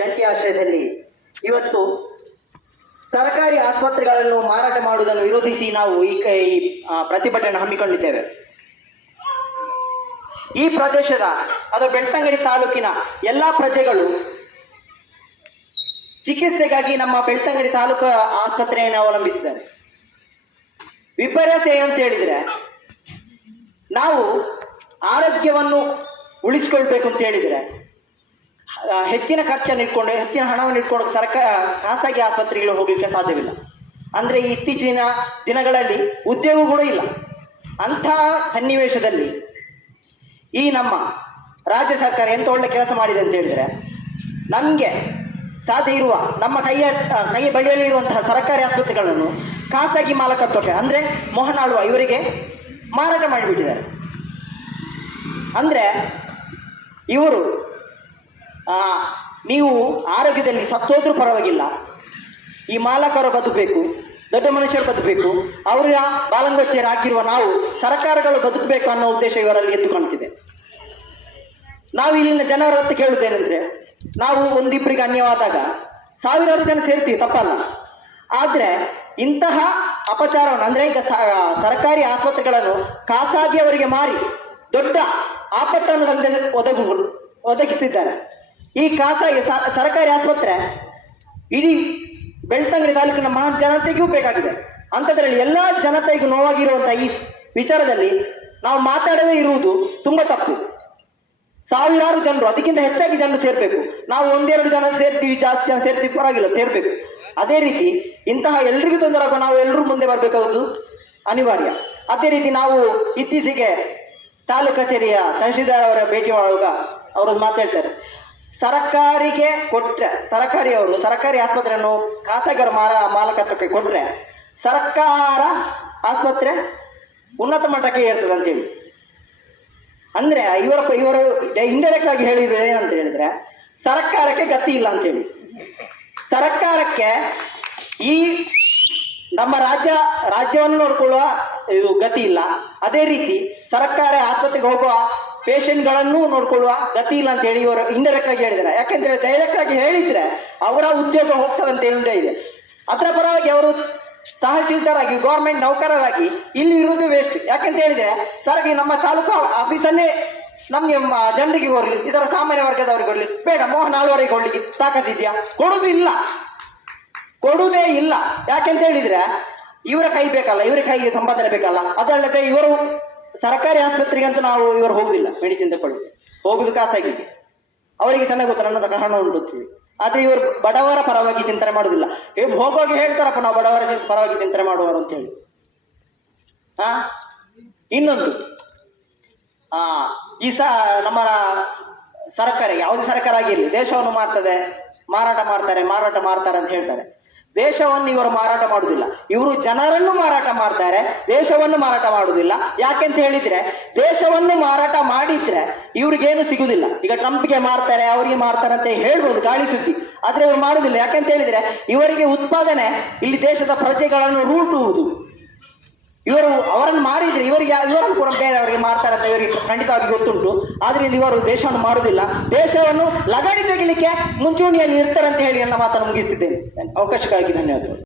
ಜಂಟಿ ಆಶ್ರಯದಲ್ಲಿ ಇವತ್ತು ಸರ್ಕಾರಿ ಆಸ್ಪತ್ರೆಗಳನ್ನು ಮಾರಾಟ ಮಾಡುವುದನ್ನು ವಿರೋಧಿಸಿ ನಾವು ಈ ಪ್ರತಿಭಟನೆ ಹಮ್ಮಿಕೊಂಡಿದ್ದೇವೆ. ಈ ಪ್ರದೇಶದ ಅದು ಬೆಳ್ತಂಗಡಿ ತಾಲೂಕಿನ ಎಲ್ಲ ಪ್ರಜೆಗಳು ಚಿಕಿತ್ಸೆಗಾಗಿ ನಮ್ಮ ಬೆಳ್ತಂಗಡಿ ತಾಲೂಕು ಆಸ್ಪತ್ರೆಯನ್ನು ಅವಲಂಬಿಸಿದ್ದಾರೆ. ವಿಪರ್ಯಾಸ ಏನಂತ ಹೇಳಿದರೆ, ನಾವು ಆರೋಗ್ಯವನ್ನು ಉಳಿಸ್ಕೊಳ್ಬೇಕು ಅಂತ ಹೇಳಿದರೆ ಹೆಚ್ಚಿನ ಖರ್ಚನ್ನು ಇಟ್ಕೊಂಡು ಹೆಚ್ಚಿನ ಹಣವನ್ನು ಇಟ್ಕೊಂಡು ಖಾಸಗಿ ಆಸ್ಪತ್ರೆಗಳು ಹೋಗಲಿಕ್ಕೆ ಸಾಧ್ಯವಿಲ್ಲ. ಅಂದರೆ ಇತ್ತೀಚಿನ ದಿನಗಳಲ್ಲಿ ಉದ್ಯೋಗ ಕೂಡ ಇಲ್ಲ. ಅಂಥ ಸನ್ನಿವೇಶದಲ್ಲಿ ಈ ನಮ್ಮ ರಾಜ್ಯ ಸರ್ಕಾರ ಎಂತ ಒಳ್ಳೆ ಕೆಲಸ ಮಾಡಿದೆ ಅಂತ ಹೇಳಿದರೆ, ನಮಗೆ ಸಾಧ್ಯ ಇರುವ ನಮ್ಮ ಕೈಯ ಬಳಿಯಲ್ಲಿರುವಂತಹ ಸರ್ಕಾರಿ ಆಸ್ಪತ್ರೆಗಳನ್ನು ಖಾಸಗಿ ಮಾಲಕತ್ವಕ್ಕೆ ಅಂದರೆ ಮೋಹನ್ ಆಳ್ವ ಇವರಿಗೆ ಮಾರಾಟ ಮಾಡಿಬಿಟ್ಟಿದ್ದಾರೆ. ಅಂದರೆ ಇವರು ನೀವು ಆರೋಗ್ಯದಲ್ಲಿ ಸತ್ತೋದ್ರೂ ಪರವಾಗಿಲ್ಲ, ಈ ಮಾಲಕರು ಬದುಕಬೇಕು, ದೊಡ್ಡ ಮನುಷ್ಯರು ಬದುಕಬೇಕು, ಅವರ ಬಾಲಂಗೋಚರಾಗಿರುವ ನಾವು ಸರ್ಕಾರಗಳು ಬದುಕಬೇಕು ಅನ್ನೋ ಉದ್ದೇಶ ಇವರಲ್ಲಿ ಎದ್ದು ಕಾಣ್ತಿದೆ. ನಾವು ಇಲ್ಲಿನ ಜನರ ಹತ್ರ ಕೇಳುತ್ತೇನೆಂದರೆ, ನಾವು ಒಂದಿಬ್ಬರಿಗೆ ಅನ್ಯವಾದಾಗ ಸಾವಿರಾರು ಜನ ಸೇರ್ತೀವಿ, ತಪ್ಪಲ್ಲ. ಆದರೆ ಇಂತಹ ಅಪಚಾರವನ್ನು ಅಂದರೆ ಈಗ ಸರ್ಕಾರಿ ಆಸ್ಪತ್ರೆಗಳನ್ನು ಖಾಸಗಿಯವರಿಗೆ ಮಾರಿ ದೊಡ್ಡ ಆಪತ್ತನ್ನು ಒದಗಿಸಿದ್ದಾರೆ. ಈ ಖಾಸಗಿ ಸರ್ಕಾರಿ ಆಸ್ಪತ್ರೆ ಇಡೀ ಬೆಳ್ತಂಗಡಿ ತಾಲೂಕಿನ ಮಹಾ ಜನತೆಗೂ ಬೇಕಾಗಿದೆ. ಅಂಥದ್ರಲ್ಲಿ ಎಲ್ಲ ಜನತೆಗೂ ನೋವಾಗಿರುವಂಥ ಈ ವಿಚಾರದಲ್ಲಿ ನಾವು ಮಾತಾಡದೇ ಇರುವುದು ತುಂಬ ತಪ್ಪು. ಸಾವಿರಾರು ಜನರು, ಅದಕ್ಕಿಂತ ಹೆಚ್ಚಾಗಿ ಜನರು ಸೇರಬೇಕು. ನಾವು ಒಂದೆರಡು ಜನ ಸೇರ್ತೀವಿ, ಜಾಸ್ತಿ ಜನ ಸೇರ್ತೀವಿ, ಪರವಾಗಿಲ್ಲ, ಸೇರಬೇಕು. ಅದೇ ರೀತಿ ಇಂತಹ ಎಲ್ರಿಗೂ ತೊಂದರೆ ಆಗುವ ನಾವು ಎಲ್ಲರೂ ಮುಂದೆ ಬರಬೇಕಾಗುವುದು ಅನಿವಾರ್ಯ. ಅದೇ ರೀತಿ ನಾವು ಇತ್ತೀಚೆಗೆ ತಾಲೂಕು ಕಚೇರಿಯ ತಹಶೀಲ್ದಾರ್ ಅವರ ಭೇಟಿ ಮಾಡುವಾಗ ಅವರು ಮಾತಾಡ್ತಾರೆ, ಸರ್ಕಾರಿಗೆ ಕೊಟ್ಟರೆ ಸರ್ಕಾರಿ ಆಸ್ಪತ್ರೆಯನ್ನು ಖಾಸಗಿಯವರ ಮಾಲಕತ್ವಕ್ಕೆ ಕೊಟ್ಟರೆ ಸರ್ಕಾರ ಆಸ್ಪತ್ರೆ ಉನ್ನತ ಮಟ್ಟಕ್ಕೆ ಏರ್ತದೆ ಅಂತೇಳಿ. ಅಂದರೆ ಇವರು ಇಂಡೈರೆಕ್ಟ್ ಆಗಿ ಹೇಳಿದ್ರೆ ಏನಂತ ಹೇಳಿದರೆ, ಸರ್ಕಾರಕ್ಕೆ ಗತಿ ಇಲ್ಲ ಅಂತೇಳಿ. ಸರ್ಕಾರಕ್ಕೆ ಈ ನಮ್ಮ ರಾಜ್ಯವನ್ನು ನೋಡಿಕೊಳ್ಳುವ ಇದು ಗತಿ ಇಲ್ಲ. ಅದೇ ರೀತಿ ಸರ್ಕಾರಿ ಆಸ್ಪತ್ರೆಗೆ ಹೋಗುವ ಪೇಷಂಟ್ಗಳನ್ನು ನೋಡ್ಕೊಳ್ಳುವ ಗತಿ ಇಲ್ಲ ಅಂತ ಹೇಳಿ ಇವರು ಇಂಡೈರೆಕ್ಟ್ ಆಗಿ ಹೇಳಿದ್ದಾರೆ. ಯಾಕೆಂದರೆ ಡೈರೆಕ್ಟ್ ಆಗಿ ಹೇಳಿದರೆ ಅವರ ಉದ್ಯೋಗ ಹೋಗ್ತದಂತ ಹೇಳೇ ಇದೆ. ಅದರ ಪರವಾಗಿ ಅವರು ತಹಶೀಲ್ದಾರ್ ಆಗಿ ಗೌರ್ಮೆಂಟ್ ನೌಕರರಾಗಿ ಇಲ್ಲಿ ಇರುವುದು ವೇಸ್ಟ್. ಯಾಕೆಂತ ಹೇಳಿದರೆ ನಮ್ಮ ತಾಲೂಕು ಆಫೀಸಲ್ಲೇ ನಮಗೆ ಜನರಿಗೆ ಕೊಡಲಿ, ಇದರ ಸಾಮಾನ್ಯ ವರ್ಗದವರಿಗೆ ಕೊಡಲಿ, ಬೇಡ ಮೋಹನ್ ಆಳ್ವರಿಗೆ ಕೊಡಲಿಕ್ಕೆ ತಾಕತ್ತಿದೆಯಾ? ಕೊಡುವುದೇ ಇಲ್ಲ. ಯಾಕೆಂತ ಹೇಳಿದರೆ ಇವರ ಕೈ ಬೇಕಲ್ಲ, ಇವರ ಕೈಗೆ ಸಂಪಾದನೆ ಬೇಕಲ್ಲ. ಅದಲ್ಲದೆ ಇವರು ಸರ್ಕಾರಿ ಆಸ್ಪತ್ರೆಗಂತೂ ಇವರು ಹೋಗುದಿಲ್ಲ, ಮೆಡಿಸಿನ್ ತಗೊಳ್ಳಿ ಹೋಗುದು ಖಾಸಗಿಗೆ. ಅವರಿಗೆ ಚೆನ್ನಾಗಿ ಗೊತ್ತು ನನ್ನ ಹಣ ಉಂಟು. ಆದರೆ ಇವರು ಬಡವರ ಪರವಾಗಿ ಚಿಂತನೆ ಮಾಡೋದಿಲ್ಲ. ಹೋಗುವಾಗ ಹೇಳ್ತಾರಪ್ಪ ನಾವು ಬಡವರ ಪರವಾಗಿ ಚಿಂತನೆ ಮಾಡುವರು ಅಂತೇಳಿ. ಇನ್ನೊಂದು ಈ ನಮ್ಮ ಸರ್ಕಾರ ಯಾವುದೇ ಸರ್ಕಾರ ಆಗಿರಲಿ ದೇಶವನ್ನು ಮಾರಾಟ ಮಾಡ್ತಾರೆ ಅಂತ ಹೇಳ್ತಾರೆ. ದೇಶವನ್ನು ಇವರು ಮಾರಾಟ ಮಾಡುವುದಿಲ್ಲ, ಇವರು ಜನರನ್ನು ಮಾರಾಟ ಮಾಡ್ತಾರೆ, ದೇಶವನ್ನು ಮಾರಾಟ ಮಾಡುವುದಿಲ್ಲ. ಯಾಕೆಂತ ಹೇಳಿದರೆ ದೇಶವನ್ನು ಮಾರಾಟ ಮಾಡಿದ್ರೆ ಇವ್ರಿಗೇನು ಸಿಗುವುದಿಲ್ಲ. ಈಗ ಟ್ರಂಪ್ಗೆ ಮಾರ್ತಾರೆ, ಅವರಿಗೆ ಮಾರ್ತಾರೆ ಅಂತ ಹೇಳ್ಬೋದು, ಗಾಳಿ ಸುದ್ದಿ. ಆದರೆ ಇವರು ಮಾಡುವುದಿಲ್ಲ. ಯಾಕೆಂತ ಹೇಳಿದರೆ ಇವರಿಗೆ ಉತ್ಪಾದನೆ ಇಲ್ಲಿ ದೇಶದ ಪ್ರಜೆಗಳನ್ನು ರೂಟುವುದು. ಇವರು ಅವರನ್ನು ಮಾರಿದರೆ ಇವರನ್ನು ಕೂಡ ಬೇರೆಯವರಿಗೆ ಮಾರ್ತಾರೆ ಅಂತ ಇವರಿಗೆ ಖಂಡಿತವಾಗಿ ಗೊತ್ತುಂಟು. ಆದ್ದರಿಂದ ಇವರು ದೇಶವನ್ನು ಮಾಡುವುದಿಲ್ಲ, ದೇಶವನ್ನು ಲಗಾಡಿ ತೆಗಿಲಿಕ್ಕೆ ಮುಂಚೂಣಿಯಲ್ಲಿ ಇರ್ತಾರೆ ಅಂತ ಹೇಳಿ ನನ್ನ ಮಾತನ್ನು ಮುಗಿಸ್ತಿದ್ದೇನೆ. ಅವಕಾಶಕ್ಕಾಗಿ ಧನ್ಯವಾದಗಳು.